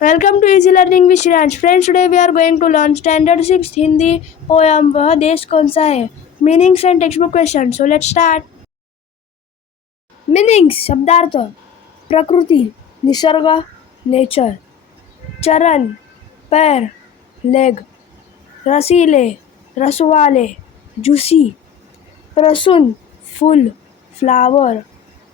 Welcome to Easy Learning with Shriyansh. Friends, today we are going to learn Standard 6 Hindi poem वह देश कौन सा है. Meanings and textbook questions. So let's start. Meanings शब्दार्थ प्रकृति Nisarga nature, चरण पैर लेग, रसीले रसवाले जूसी, प्रसून फूल फ्लावर,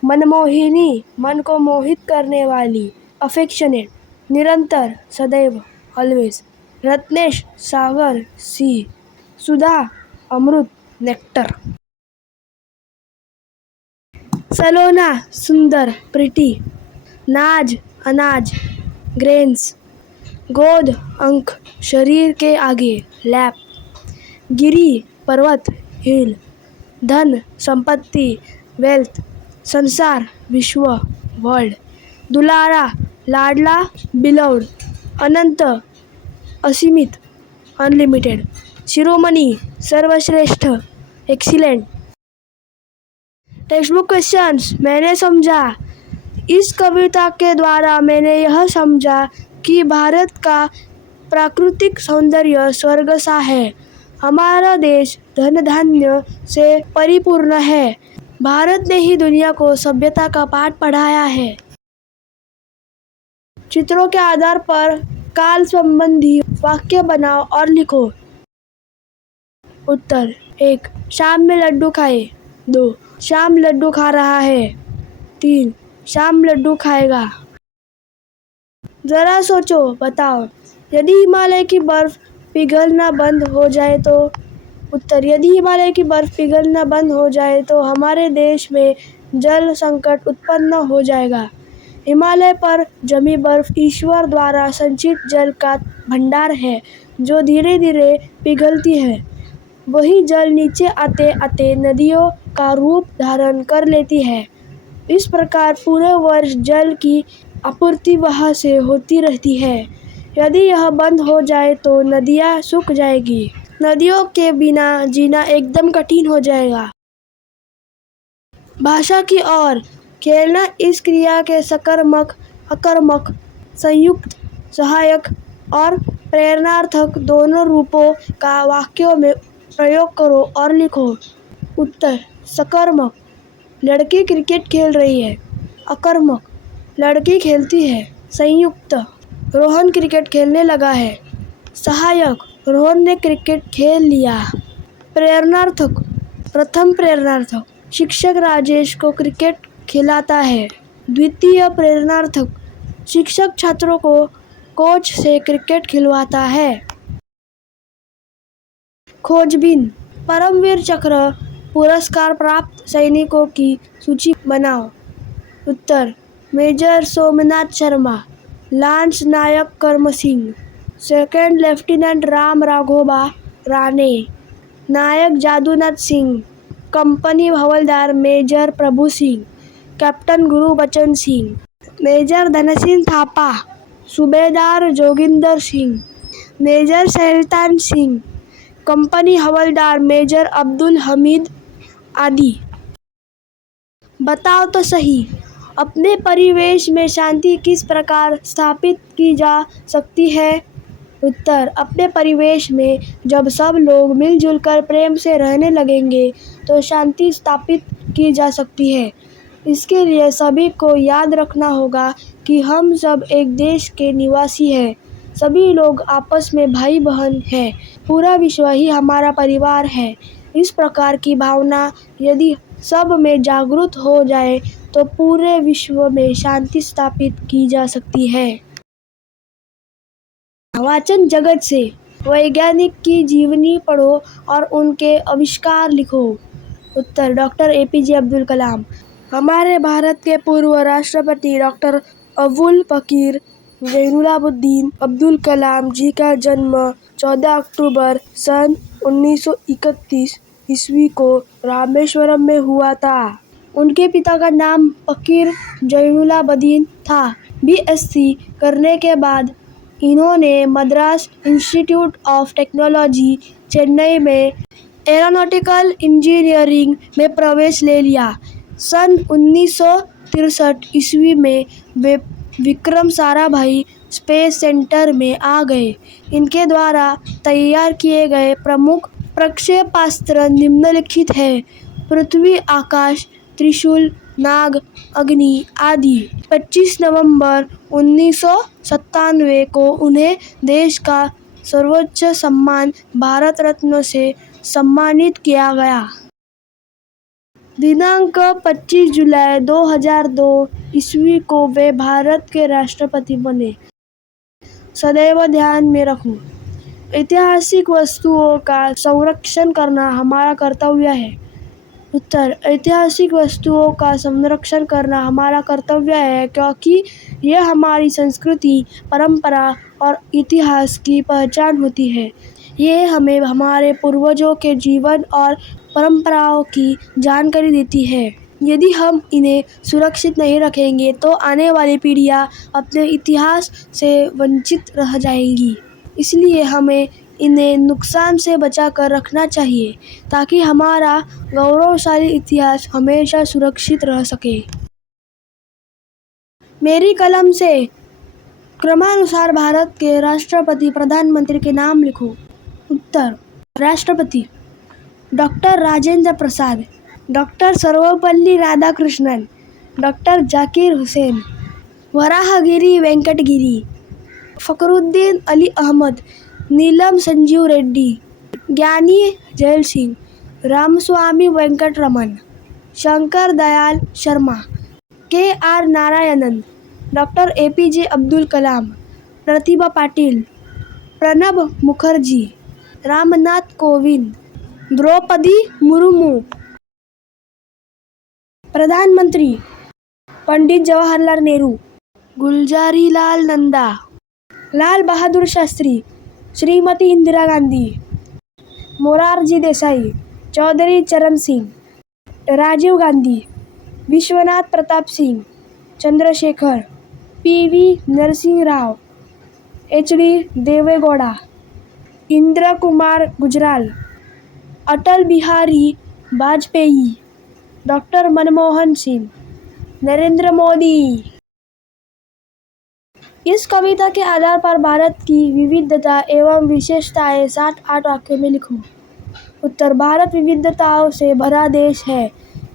मनमोहिनी मन को मोहित करने वाली, अफेक्शनेट निरंतर सदैव ऑलवेज, रत्नेश सागर सी, सुधा अमृत नेक्टर, सलोना सुंदर प्रिटी, नाज अनाज ग्रेन्स, गोद अंक शरीर के आगे लैप, गिरी पर्वत हिल, धन संपत्ति वेल्थ, संसार विश्व वर्ल्ड, दुलारा लाडला बिलोव्ड, अनंत असीमित अनलिमिटेड, शिरोमणि सर्वश्रेष्ठ एक्सीलेंट. Text book questions. मैंने समझा. इस कविता के द्वारा मैंने यह समझा कि भारत का प्राकृतिक सौंदर्य स्वर्ग सा है. हमारा देश धन धान्य से परिपूर्ण है. भारत ने ही दुनिया को सभ्यता का पाठ पढ़ाया है. चित्रों के आधार पर काल संबंधी वाक्य बनाओ और लिखो. उत्तर. 1. शाम में लड्डू खाए. 2. शाम लड्डू खा रहा है. 3. शाम लड्डू खाएगा. जरा सोचो, बताओ. यदि हिमालय की बर्फ पिघलना बंद हो जाए तो. उत्तर. यदि हिमालय की बर्फ पिघलना बंद हो जाए तो हमारे देश में जल संकट उत्पन्न हो जाएगा. हिमालय पर जमी बर्फ ईश्वर द्वारा संचित जल का भंडार है जो धीरे धीरे पिघलती है. वही जल नीचे आते आते नदियों का रूप धारण कर लेती है. इस प्रकार पूरे वर्ष जल की आपूर्ति वहां से होती रहती है. यदि यह बंद हो जाए तो नदियां सूख जाएगी. नदियों के बिना जीना एकदम कठिन हो जाएगा. भाषा की ओर. खेलना इस क्रिया के सकर्मक अकर्मक संयुक्त सहायक और प्रेरणार्थक दोनों रूपों का वाक्यों में प्रयोग करो और लिखो. उत्तर. सकर्मक लड़की क्रिकेट खेल रही है. अकर्मक लड़की खेलती है. संयुक्त रोहन क्रिकेट खेलने लगा है. सहायक रोहन ने क्रिकेट खेल लिया. प्रेरणार्थक प्रथम प्रेरणार्थक शिक्षक राजेश को क्रिकेट खिलाता है. द्वितीय प्रेरणार्थक शिक्षक छात्रों को कोच से क्रिकेट खिलवाता है. खोजबीन. परमवीर चक्र पुरस्कार प्राप्त सैनिकों की सूची बनाओ. उत्तर. मेजर सोमनाथ शर्मा, लांस नायक करम सिंह, सेकंड लेफ्टिनेंट राम राघोबा राणे, नायक जादूनाथ सिंह, कंपनी हवलदार मेजर प्रभु सिंह, कैप्टन गुरुबचन सिंह, मेजर धनसिंह थापा, सूबेदार जोगिंदर सिंह, मेजर सैलतान सिंह, कंपनी हवलदार मेजर अब्दुल हमीद आदि. बताओ तो सही, अपने परिवेश में शांति किस प्रकार स्थापित की जा सकती है. उत्तर. अपने परिवेश में जब सब लोग मिलजुल कर प्रेम से रहने लगेंगे तो शांति स्थापित की जा सकती है. इसके लिए सभी को याद रखना होगा कि हम सब एक देश के निवासी हैं. सभी लोग आपस में भाई बहन हैं. पूरा विश्व ही हमारा परिवार है. इस प्रकार की भावना यदि सब में जागृत हो जाए तो पूरे विश्व में शांति स्थापित की जा सकती है. वाचन जगत से. वैज्ञानिक की जीवनी पढ़ो और उनके आविष्कार लिखो. उत्तर. डॉक्टर APJ अब्दुल कलाम. हमारे भारत के पूर्व राष्ट्रपति डॉक्टर अबुल फकीर जैनुलाब्दीन अब्दुल कलाम जी का जन्म 14 अक्टूबर सन 1931 ईस्वी को रामेश्वरम में हुआ था. उनके पिता का नाम फकीर जैनुलाब्दीन था. BSc करने के बाद इन्होंने Madras institute of technology Chennai में एरोनॉटिकल इंजीनियरिंग में प्रवेश ले लिया. सन 1963 ईस्वी में वे विक्रम साराभाई स्पेस सेंटर में आ गए। इनके द्वारा तैयार किए गए प्रमुख प्रक्षेपास्त्र निम्नलिखित हैं: पृथ्वी, आकाश, त्रिशूल, नाग, अग्नि आदि। 25 नवंबर 1997 को उन्हें देश का सर्वोच्च सम्मान भारत रत्न से सम्मानित किया गया। दिनांक 25 जुलाई 2002 ईस्वी को वे भारत के राष्ट्रपति बने। सदैव ध्यान में रखो, ऐतिहासिक वस्तुओं का संरक्षण करना हमारा कर्तव्य है। उत्तर: ऐतिहासिक वस्तुओं का संरक्षण करना हमारा कर्तव्य है क्योंकि ये हमारी संस्कृति, परंपरा और इतिहास की पहचान होती है। ये हमें हमारे पूर्वजों के जीवन और परंपराओं की जानकारी देती है। यदि हम इन्हें सुरक्षित नहीं रखेंगे तो आने वाली पीढ़ियां अपने इतिहास से वंचित रह जाएंगी। इसलिए हमें इन्हें नुकसान से बचा कर रखना चाहिए ताकि हमारा गौरवशाली इतिहास हमेशा सुरक्षित रह सके। मेरी कलम से क्रमानुसार भारत के राष्ट्रपति प्रधानमंत्री के नाम लिखो। उत्तर: राष्ट्रपति doctor Rajendra Prasad, doctor Sarvepalli Radhakrishnan, doctor Zakir Hussain, Varahagiri Venkatagiri, Fakhruddin Ali Ahmed, Neelam Sanjiva Reddy, Giani Zail Singh, Ramaswamy Venkataraman, Shankar Dayal Sharma, K R. Narayanan, doctor APJ Abdul Kalam, Pratibha Patil, Pranab Mukherjee, Ramnath Kovind, Droupadi Murmu. प्रधानमंत्री पंडित जवाहरलाल नेहरू, गुलजारीलाल नंदा, लाल बहादुर शास्त्री, श्रीमती इंदिरा गांधी, मोरारजी देसाई, चौधरी चरण Singh, Rajiv Gandhi, Vishwanath Pratap Singh, Chandrashekhar, PV Narasimha Rao, HD Deve Gowda, Indira Kumar Gujral, Atal Bihari Vajpayee, doctor Manmohan Singh, Narendra Modi. इस कविता के आधार पर भारत की विविधता एवं विशेषताएं 7-8 वाक्यों में लिखो। उत्तर: भारत विविधताओं से भरा देश है।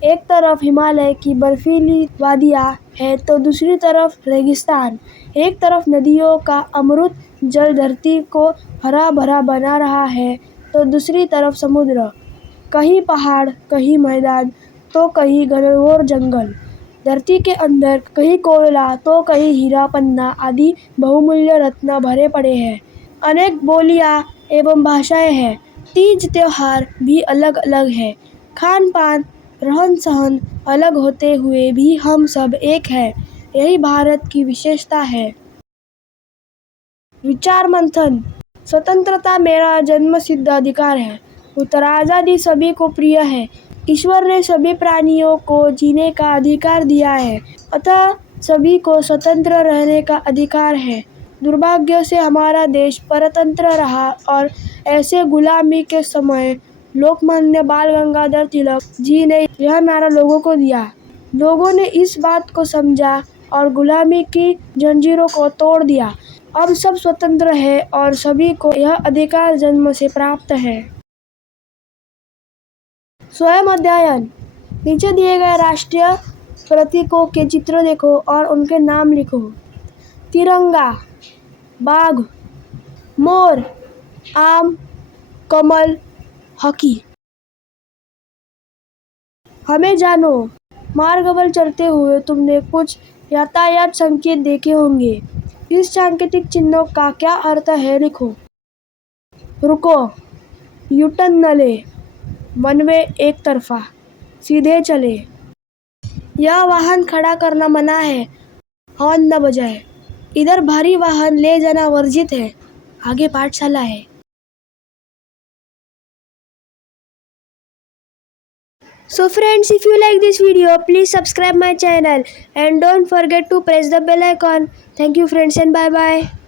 एक तरफ हिमालय की बर्फीली वादियाँ हैं तो दूसरी तरफ रेगिस्तान। एक तरफ नदियों का अमृत जल धरती को हरा भरा बना रहा है तो दूसरी तरफ समुद्र। कहीं पहाड़, कहीं मैदान तो कहीं घनघोर जंगल। धरती के अंदर कहीं कोयला तो कहीं हीरा पन्ना आदि बहुमूल्य रत्न भरे पड़े हैं। अनेक बोलियां एवं भाषाएं हैं। तीज त्योहार भी अलग अलग है। खान पान, रहन सहन अलग होते हुए भी हम सब एक हैं। यही भारत की विशेषता है। विचार मंथन। स्वतंत्रता मेरा जन्मसिद्ध अधिकार है। उत्तर: आज़ादी सभी को प्रिय है। ईश्वर ने सभी प्राणियों को जीने का अधिकार दिया है, अतः सभी को स्वतंत्र रहने का अधिकार है। दुर्भाग्य से हमारा देश परतंत्र रहा और ऐसे गुलामी के समय लोकमान्य बाल गंगाधर तिलक जी ने यह नारा लोगों को दिया। लोगों ने इस बात को समझा और गुलामी की जंजीरों को तोड़ दिया। अब सब स्वतंत्र है और सभी को यह अधिकार जन्म से प्राप्त है। स्वयं अध्ययन। नीचे दिए गए राष्ट्रीय प्रतीकों के चित्र देखो और उनके नाम लिखो। तिरंगा, बाघ, मोर, आम, कमल, हॉकी। हमें जानो। मार्ग पर चलते हुए तुमने कुछ यातायात संकेत देखे होंगे। इस सांकेतिक चिन्हों का क्या अर्थ है लिखो। रुको, यूटर्न न ले, वन वे एक तरफा, सीधे चले, यह वाहन खड़ा करना मना है, हॉर्न न बजाए, इधर भारी वाहन ले जाना वर्जित है, आगे पाठशाला है। So friends, if you like this video, please subscribe my channel and don't forget to press the bell icon. Thank you friends and bye bye.